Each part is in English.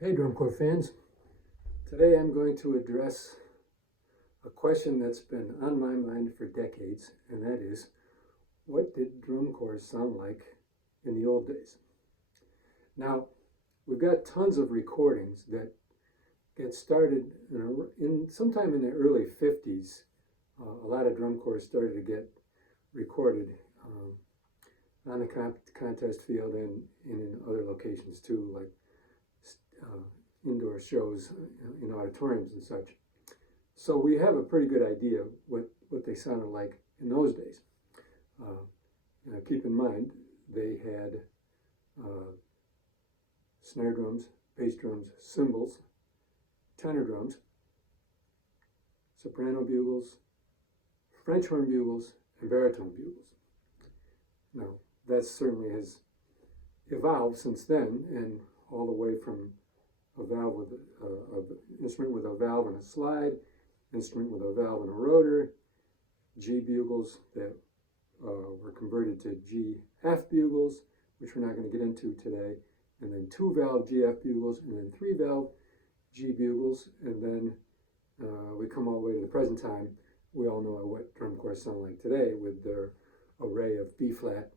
Hey drum corps fans, today I'm going to address a question that's been on my mind for decades, and that is, what did drum corps sound like in the old days? Now, we've got tons of recordings that get started sometime in the early 50s. A lot of drum corps started to get recorded on the contest field and in other locations too, like indoor shows in auditoriums and such. So we have a pretty good idea what they sounded like in those days. Keep in mind, they had snare drums, bass drums, cymbals, tenor drums, soprano bugles, French horn bugles, and baritone bugles. Now, that certainly has evolved since then, and all the way from a valve with an instrument with a valve and a slide, instrument with a valve and a rotor, G bugles that were converted to GF bugles, which we're not going to get into today, and then 2-valve GF bugles, and then 3-valve G bugles, and then we come all the way to the present time. We all know what drum corps sound like today with their array of B flat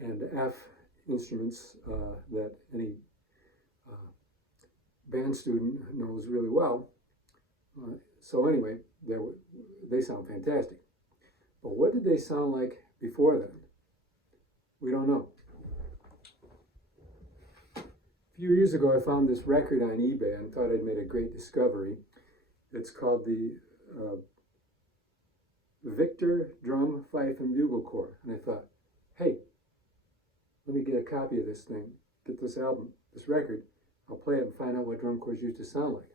and F instruments that any band student knows really well. So anyway, they sound fantastic. But what did they sound like before then? We don't know. A few years ago, I found this record on eBay and thought I'd made a great discovery. It's called the Victor Drum, Fife, and Bugle Corps. And I thought, hey, let me get a copy of this thing, get this album, this record. I'll play it and find out what drum corps used to sound like.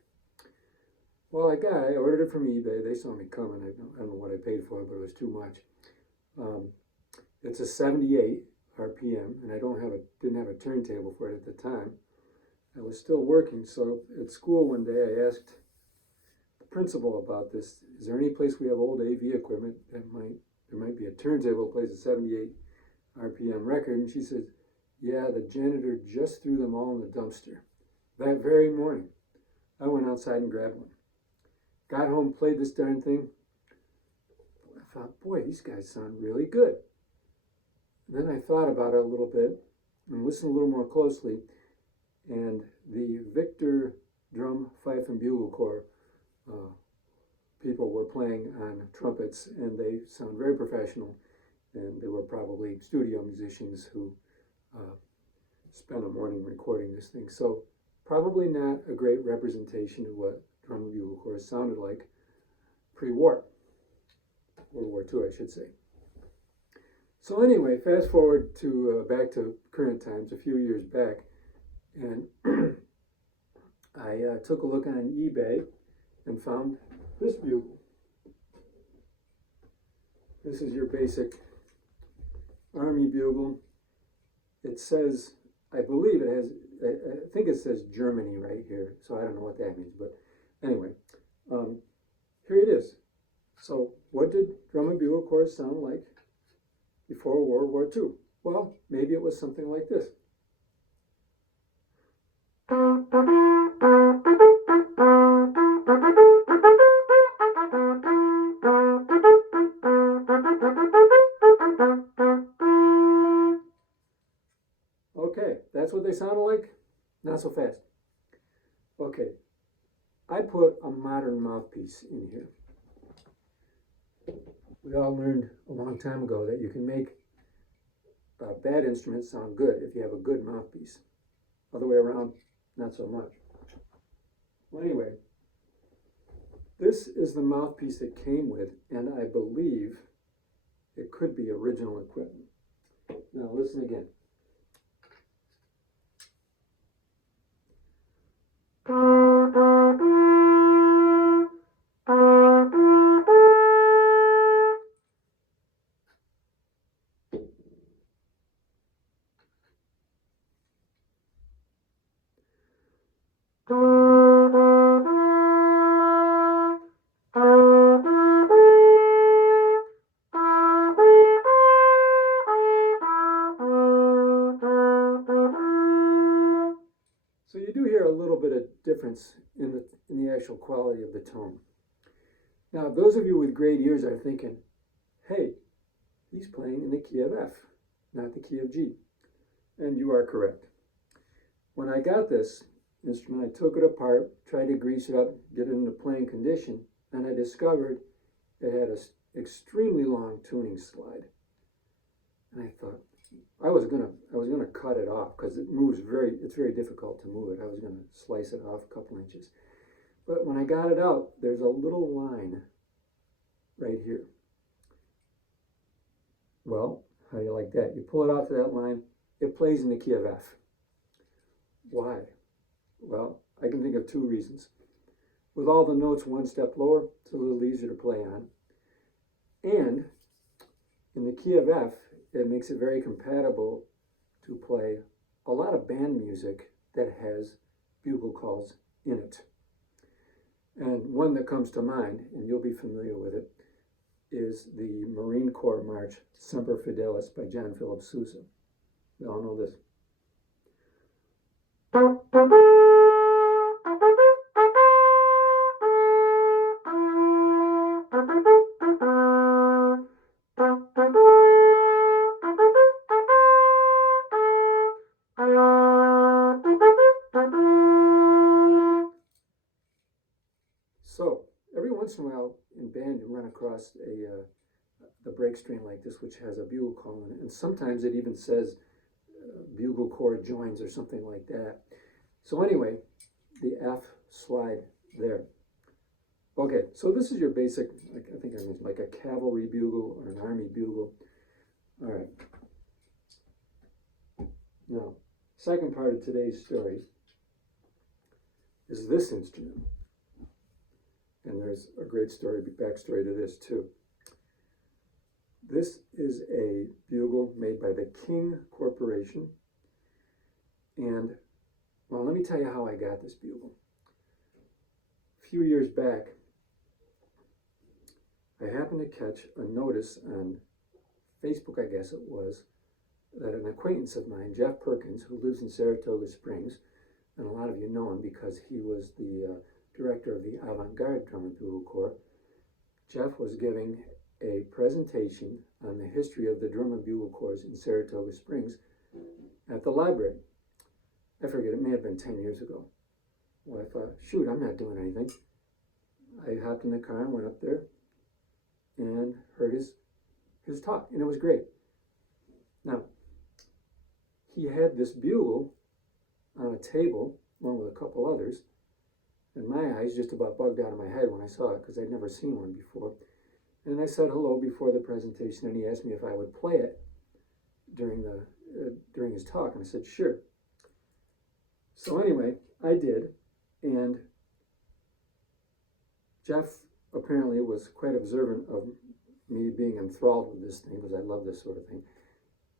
Well, I ordered it from eBay. They saw me coming. I don't know what I paid for it, but it was too much. It's a 78 RPM, and I didn't have a turntable for it at the time. I was still working, so at school one day I asked the principal about this. Is there any place we have old AV equipment that there might be a turntable that plays a 78 RPM record? And she said, yeah, the janitor just threw them all in the dumpster. That very morning, I went outside and grabbed one. Got home, played this darn thing. I thought, boy, these guys sound really good. And then I thought about it a little bit and listened a little more closely. And the Victor Drum, Fife, and Bugle Corps people were playing on trumpets, and they sound very professional. And they were probably studio musicians who spent a morning recording this thing. So probably not a great representation of what drum and bugle corps sounded like pre-war, World War II, I should say. So anyway, fast forward to back to current times, a few years back, and I took a look on eBay and found this bugle. This is your basic Army bugle. It says, I believe it has, I think it says Germany right here, so I don't know what that means, but anyway, here it is. So what did drum and bugle corps sound like before World War II? Well, maybe it was something like this. Okay, that's what they sounded like? Not so fast. Okay, I put a modern mouthpiece in here. We all learned a long time ago that you can make a bad instrument sound good if you have a good mouthpiece. Other way around, not so much. Well, anyway, this is the mouthpiece it came with, and I believe it could be original equipment. Now listen again. difference in the actual quality of the tone. Now, those of you with great ears are thinking, hey, he's playing in the key of F, not the key of G. And you are correct. When I got this instrument, I took it apart, tried to grease it up, get it into playing condition, and I discovered it had an extremely long tuning slide. And I thought, I was gonna cut it off because it's very difficult to move it. I was gonna slice it off a couple inches. But when I got it out, there's a little line right here. Well, how do you like that? You pull it off to that line, it plays in the key of F. Why? Well, I can think of two reasons. With all the notes one step lower, it's a little easier to play on. And in the key of F, it makes it very compatible to play a lot of band music that has bugle calls in it. And one that comes to mind, and you'll be familiar with it, is the Marine Corps March Semper Fidelis by John Philip Sousa. We all know this. So every once in a while in band you run across the break string like this, which has a bugle call in it, and sometimes it even says bugle chord joins or something like that. So anyway, the F slide there. Okay, so this is your basic, I think I mentioned, like a cavalry bugle or an army bugle. All right. Now, second part of today's story is this instrument. And there's a great story, backstory to this too. This is a bugle made by the King Corporation. And, well, let me tell you how I got this bugle. A few years back, I happened to catch a notice on Facebook, I guess it was, that an acquaintance of mine, Jeff Perkins, who lives in Saratoga Springs, and a lot of you know him because he was the director of the Avant-Garde Drum and Bugle Corps. Jeff was giving a presentation on the history of the Drum and Bugle Corps in Saratoga Springs at the library. I forget, it may have been 10 years ago. Well, I thought, shoot, I'm not doing anything. I hopped in the car and went up there and heard his talk, and it was great. Now, he had this bugle on a table, along with a couple others, and my eyes just about bugged out of my head when I saw it because I'd never seen one before. And I said hello before the presentation, and he asked me if I would play it during his talk, and I said sure. So anyway, I did, and Jeff apparently was quite observant of me being enthralled with this thing because I love this sort of thing.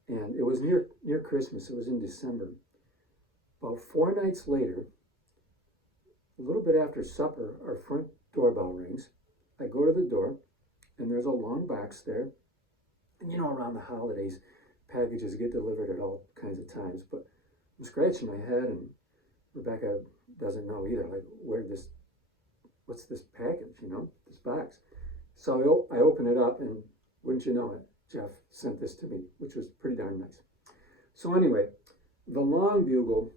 And it was near Christmas. It was in December. About 4 nights later, a little bit after supper, our front doorbell rings. I go to the door, and there's a long box there. And you know, around the holidays, packages get delivered at all kinds of times. But I'm scratching my head, and Rebecca doesn't know either. Like, what's this package, this box? So I open it up, and wouldn't you know it, Jeff sent this to me, which was pretty darn nice. So anyway, the long bugle,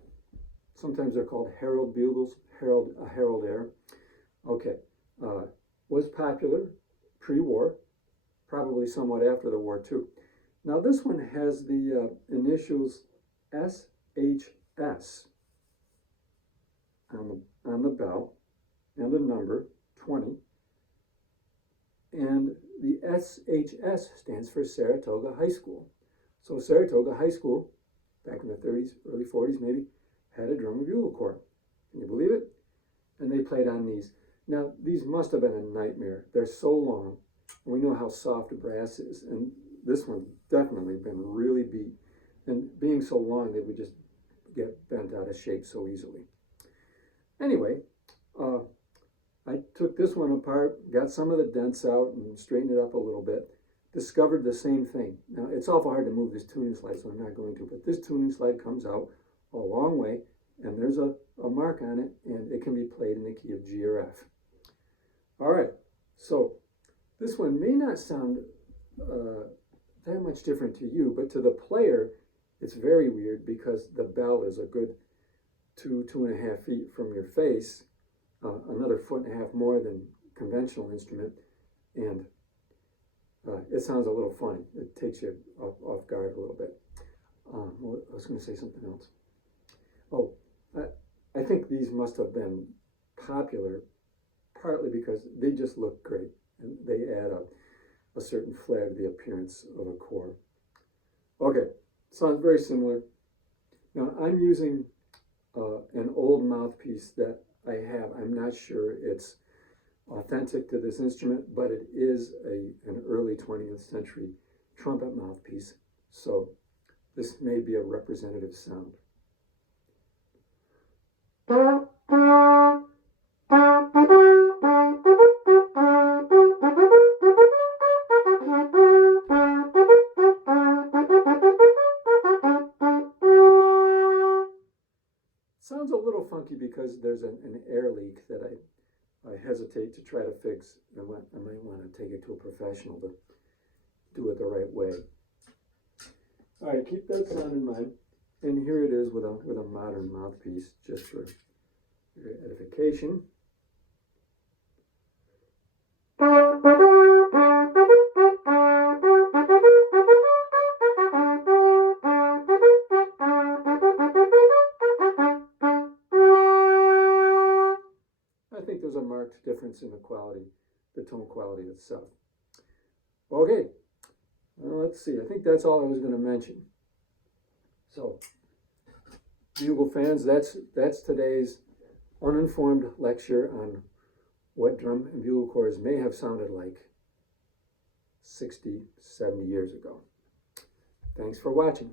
sometimes they're called herald bugles, a herald air, okay, was popular pre-war, probably somewhat after the war too. Now this one has the initials SHS on the bell and the number 20, and the SHS stands for Saratoga High School. So Saratoga High School, back in the 30s, early 40s maybe, had a drum and bugle corps. Can you believe it? And they played on these. Now, these must have been a nightmare. They're so long. And we know how soft brass is. And this one's definitely been really beat. And being so long, they would just get bent out of shape so easily. Anyway, I took this one apart, got some of the dents out and straightened it up a little bit. Discovered the same thing. Now, it's awful hard to move this tuning slide, so I'm not going to. But this tuning slide comes out a long way, and there's a mark on it, and it can be played in the key of G or F. All right, so this one may not sound that much different to you, but to the player, it's very weird because the bell is a good 2.5 feet from your face, another 1.5 more than conventional instrument, and it sounds a little funny. It takes you off guard a little bit. Well, I was going to say something else. Oh, I think these must have been popular partly because they just look great and they add a certain flair to the appearance of a core. Okay, sounds very similar. Now I'm using an old mouthpiece that I have. I'm not sure it's authentic to this instrument, but it is an early 20th century trumpet mouthpiece, so this may be a representative sound. Sounds a little funky because there's an air leak that I hesitate to try to fix. I might want to take it to a professional to do it the right way. All right, keep that sound in mind. And here it is with a modern mouthpiece, just for your edification. I think there's a marked difference in the quality, the tone quality itself. Okay, well, let's see. I think that's all I was going to mention. So, bugle fans, that's today's uninformed lecture on what drum and bugle cores may have sounded like 60, 70 years ago. Thanks for watching.